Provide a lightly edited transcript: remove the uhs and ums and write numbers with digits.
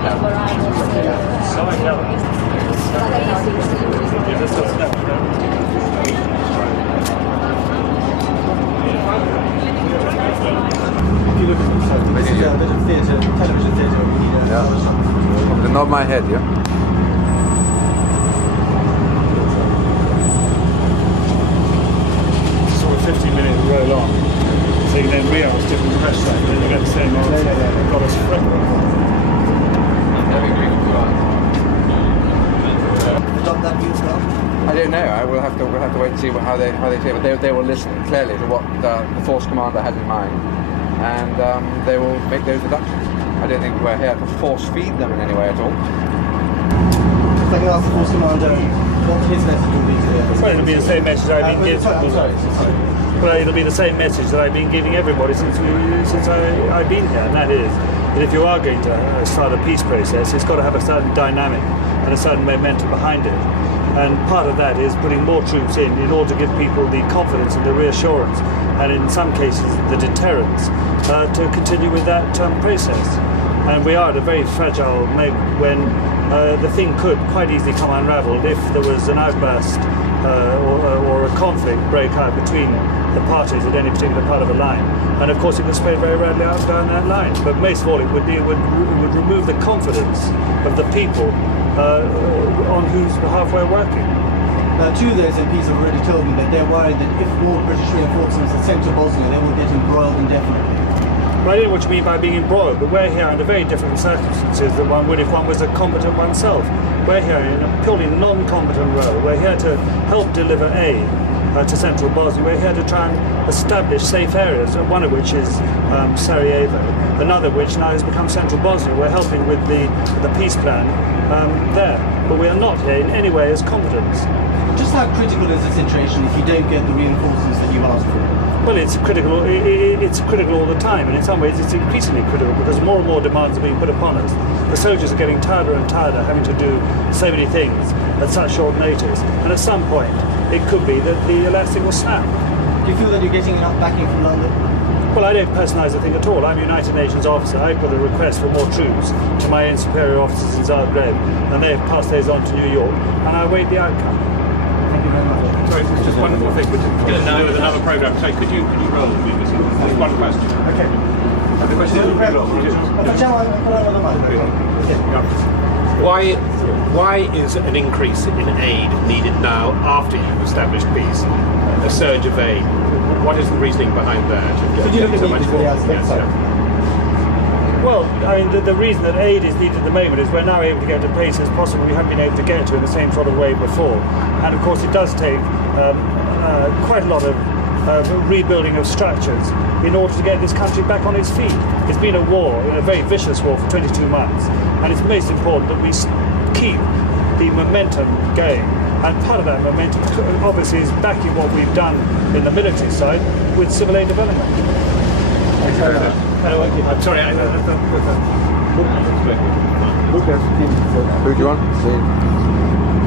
If you look at this is a bit of theatre, television theatre. Yeah. Nod my head, yeah? Sort of 15-minute roll on. So you then realise different press track, and then you get the same answer. They've got us I don't know. We'll have to wait and see how they say. But they will listen clearly to what the force commander has in mind, and they will make those deductions. I don't think we're here to force feed them in any way at all. If I can ask the force commander what his message will be to the Well, it'll be the same message I've been giving. Well, it'll be the same message that I've been giving everybody since I've been here, and that is that if you are going to start a peace process, it's got to have a certain dynamic and a certain momentum behind it. And part of that is putting more troops in order to give people the confidence and the reassurance, and in some cases the deterrence, to continue with that process. And we are at a very fragile moment when the thing could quite easily come unravelled if there was an outburst or a conflict break out between the parties at any particular part of the line. And of course it could spread very rapidly out down that line. But most of all it would remove the confidence of the people on whose behalf we're working. Two of those MPs have already told me that they're worried that if more British reinforcements are sent to Bosnia, they will get embroiled indefinitely. Well, I don't know what you mean by being embroiled, but we're here under very different circumstances than one would if one was a combatant oneself. We're here in a purely non-combatant role. We're here to help deliver aid to central Bosnia. We're here to try and establish safe areas, one of which is Sarajevo, another which now has become central Bosnia. We're helping with the peace plan there, but we are not here in any way as combatants. Just how critical is the situation if you don't get the reinforcements that you've asked for? Well, it's critical. It's critical all the time, and in some ways it's increasingly critical because more and more demands are being put upon us. The soldiers are getting tighter and tighter, having to do so many things at such short notice, and at some point it could be that the elastic will snap. Do you feel that you're getting enough backing from London? Well, I don't personalise the thing at all. I'm a United Nations officer. I put a request for more troops to my own superior officers in Zagreb, and they have passed those on to New York, and I await the outcome. Thank you very much. Sorry, just one more thing. We're going to with another programme. So could you roll with me? Just one question. Okay. The question is, why is an increase in aid needed now after you've established peace? A surge of aid. What is the reasoning behind that? Could you look at so much more? Well, I mean, the reason that aid is needed at the moment is we're now able to get to places possibly we haven't been able to get to in the same sort of way before. And of course it does take quite a lot of rebuilding of structures in order to get this country back on its feet. It's been a war, a very vicious war for 22 months, and it's most important that we keep the momentum going. And part of that momentum obviously is backing what we've done in the military side with civil aid development. I'm sorry. Who do you want?